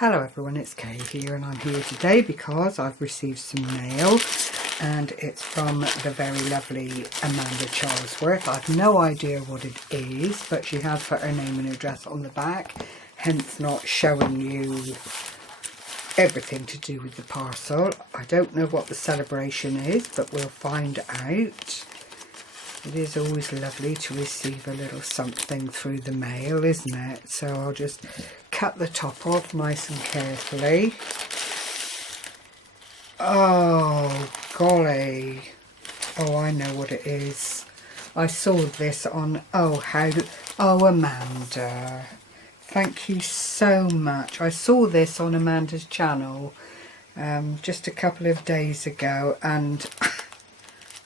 Hello everyone, it's Kay here, and I'm here today because I've received some mail and it's from the very lovely Amanda Charlesworth. I've no idea what it is, but she has put her name and address on the back, hence not showing you everything to do with the parcel. I don't know what the celebration is, but we'll find out. It is always lovely to receive a little something through the mail, isn't it? So I'll just cut the top off nice and carefully. Oh, golly. Oh, I know what it is. I saw this on, oh, Amanda. Thank you so much. I saw this on Amanda's channel just a couple of days ago, and,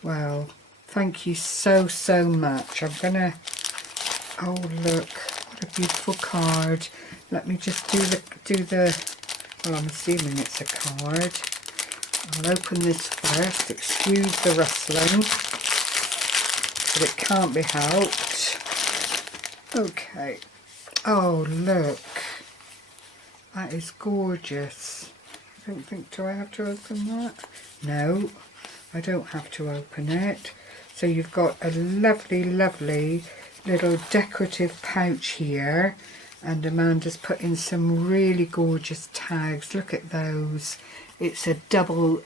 well, thank you so much. I'm gonna, oh look, what a beautiful card. Let me just do the, well, I'm assuming it's a card. I'll open this first, excuse the rustling, but it can't be helped. Okay, oh look, that is gorgeous. I don't think, do I have to open that? No, I don't have to open it. So you've got a lovely little decorative pouch here, and Amanda's put in some really gorgeous tags. Look at those. It's a double,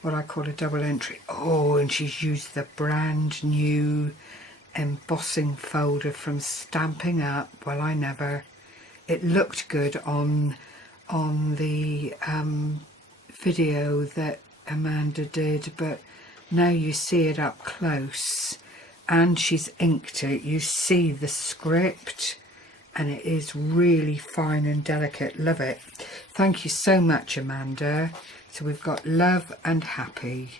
what I call a double entry. Oh, and she's used the brand new embossing folder from Stamping Up. Well, I never, it looked good on the video that Amanda did, but now you see it up close, and she's inked it. You see the script, and it is really fine and delicate. Love it. Thank you so much, Amanda. So we've got love and happy.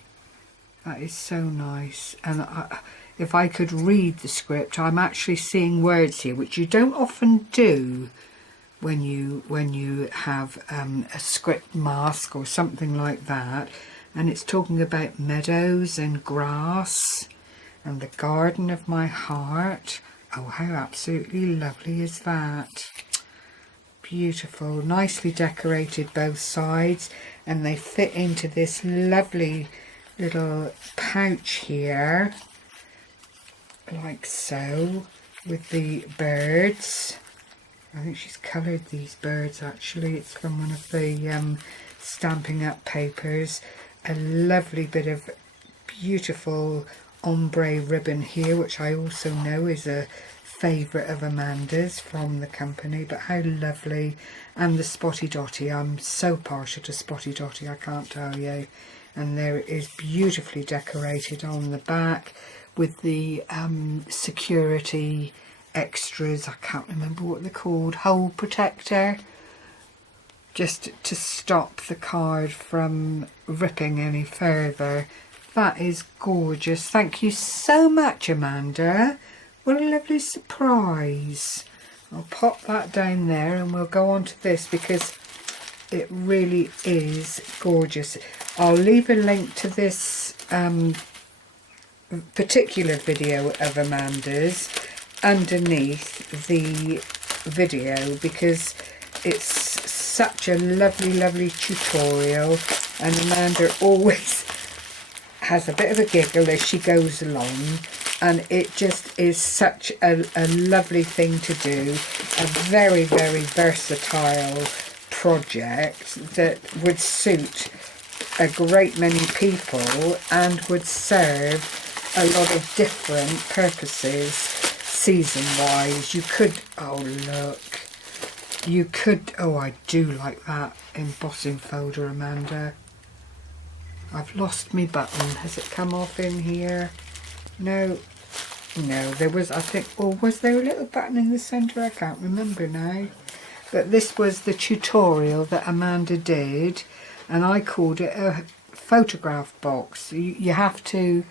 That is so nice. And if I could read the script, I'm actually seeing words here, which you don't often do when you have a script mask or something like that. And it's talking about meadows and grass and the garden of my heart. Oh, how absolutely lovely is that? Beautiful, nicely decorated both sides, and they fit into this lovely little pouch here, like so, with the birds. I think she's coloured these birds actually. It's from one of the Stamping Up papers. A lovely bit of beautiful ombre ribbon here, which I also know is a favourite of Amanda's from the company. But how lovely. And the spotty dotty, I'm so partial to spotty dotty, I can't tell you. And there it is, beautifully decorated on the back with the security extras. I can't remember what they're called. Hole protector, just to stop the card from ripping any further. That is gorgeous. Thank you so much, Amanda. What a lovely surprise. I'll pop that down there and we'll go on to this because it really is gorgeous. I'll leave a link to this particular video of Amanda's underneath the video, because it's such a lovely tutorial, and Amanda always has a bit of a giggle as she goes along, and it just is such a lovely thing to do. A very versatile project that would suit a great many people and would serve a lot of different purposes season wise. You could, oh look, you could, oh, I do like that embossing folder, Amanda. I've lost my button. Has it come off in here? No, there was, I think, or was there a little button in the centre? I can't remember now. But this was the tutorial that Amanda did, and I called it a photograph box. You have to,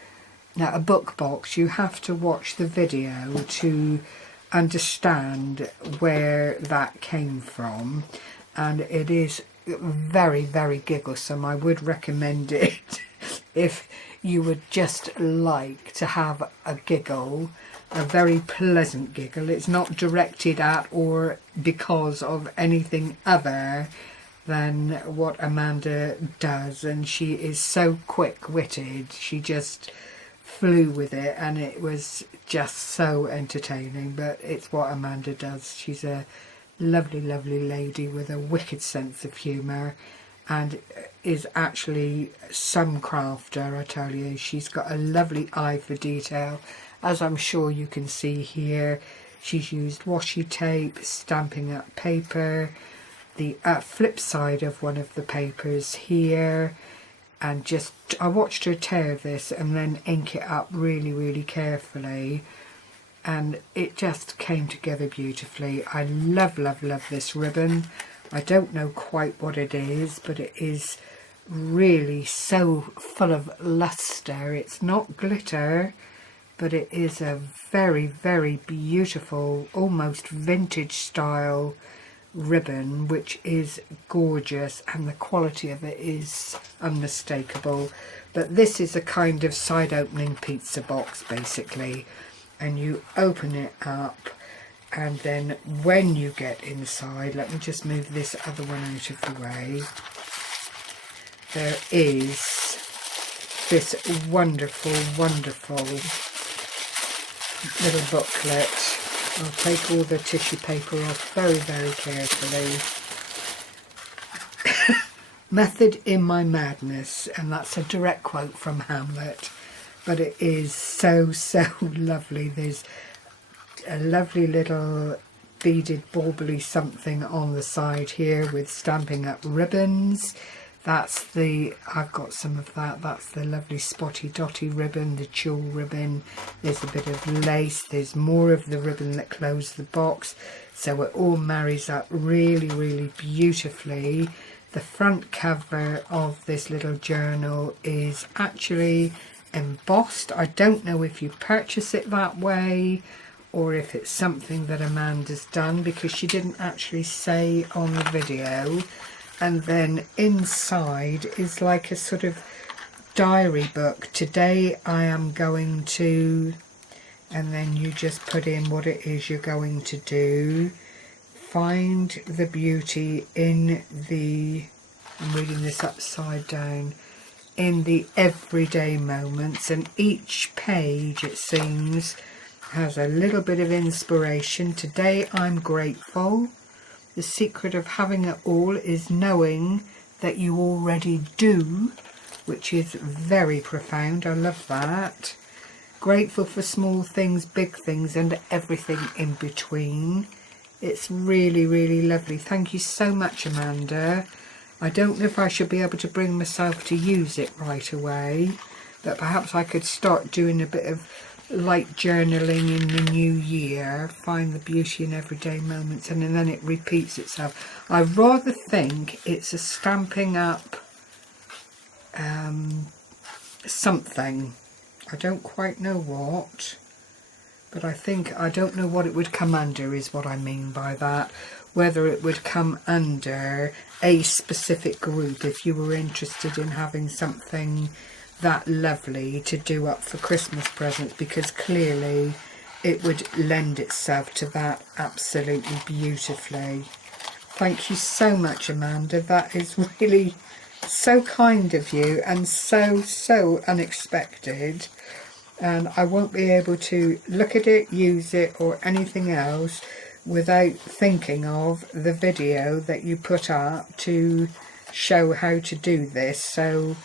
now a book box, you have to watch the video to understand where that came from, and it is very gigglesome. I would recommend it if you would just like to have a giggle a very pleasant giggle. It's not directed at or because of anything other than what Amanda does, and she is so quick-witted. She just flew with it, and it was just so entertaining. But it's what Amanda does. She's a lovely, lovely lady with a wicked sense of humour, and is actually some crafter, I tell you. She's got a lovely eye for detail, as I'm sure you can see here. She's used washi tape, Stampin' Up paper, the flip side of one of the papers here, and just I watched her tear this and then ink it up really, really carefully, and it just came together beautifully. I love, love, love this ribbon. I don't know quite what it is, but it is really so full of luster. It's not glitter, but it is a very, very beautiful, almost vintage style ribbon, which is gorgeous, and the quality of it is unmistakable. But this is a kind of side opening pizza box basically, and you open it up, and then when you get inside, let me just move this other one out of the way, there is this wonderful, wonderful little booklet. I'll take all the tissue paper off very, very carefully. Method in my madness, and that's a direct quote from Hamlet, but it is so, so lovely. There's a lovely little beaded bauble something on the side here with Stampin' Up ribbons. That's the, I've got some of that, that's the lovely spotty dotty ribbon, the tulle ribbon. There's a bit of lace, there's more of the ribbon that closed the box, so it all marries up really, really beautifully. The front cover of this little journal is actually embossed. I don't know if you purchase it that way or if it's something that Amanda's done, because she didn't actually say on the video. And then inside is like a sort of diary book. Today I am going to, and then you just put in what it is you're going to do. Find the beauty in the, I'm reading this upside down, in the everyday moments, and each page, it seems, has a little bit of inspiration. Today I'm grateful. The secret of having it all is knowing that you already do, which is very profound. I love that. Grateful for small things, big things, and everything in between. It's really, really lovely. Thank you so much, Amanda. I don't know if I should be able to bring myself to use it right away, but perhaps I could start doing a bit of light journaling in the new year. Find the beauty in everyday moments, and then it repeats itself. I rather think it's a Stampin' Up something. I don't quite know what, but I think, I don't know what it would come under is what I mean by that. Whether it would come under a specific group if you were interested in having something that lovely to do up for Christmas presents, because clearly it would lend itself to that absolutely beautifully. Thank you so much, Amanda. That is really so kind of you, and so, so unexpected. And I won't be able to look at it, use it, or anything else without thinking of the video that you put up to show how to do this. So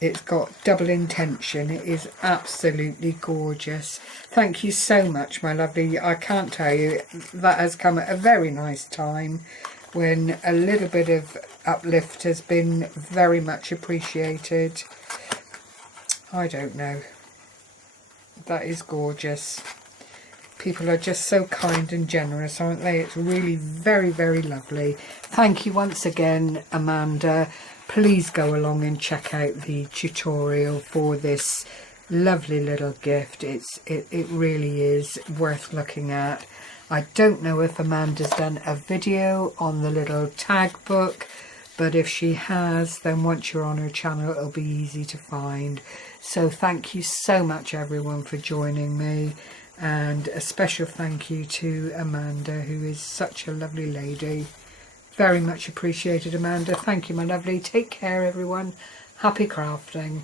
it's got double intention. It is absolutely gorgeous. Thank you so much, my lovely. I can't tell you, that has come at a very nice time when a little bit of uplift has been very much appreciated. I don't know. That is gorgeous. People are just so kind and generous, aren't they? It's really very, very lovely. Thank you once again, Amanda. Please go along and check out the tutorial for this lovely little gift. It really is worth looking at. I don't know if Amanda's done a video on the little tag book, but if she has, then once you're on her channel, it'll be easy to find. So thank you so much, everyone, for joining me. And a special thank you to Amanda, who is such a lovely lady. Very much appreciated, Amanda. Thank you, my lovely. Take care, everyone. Happy crafting.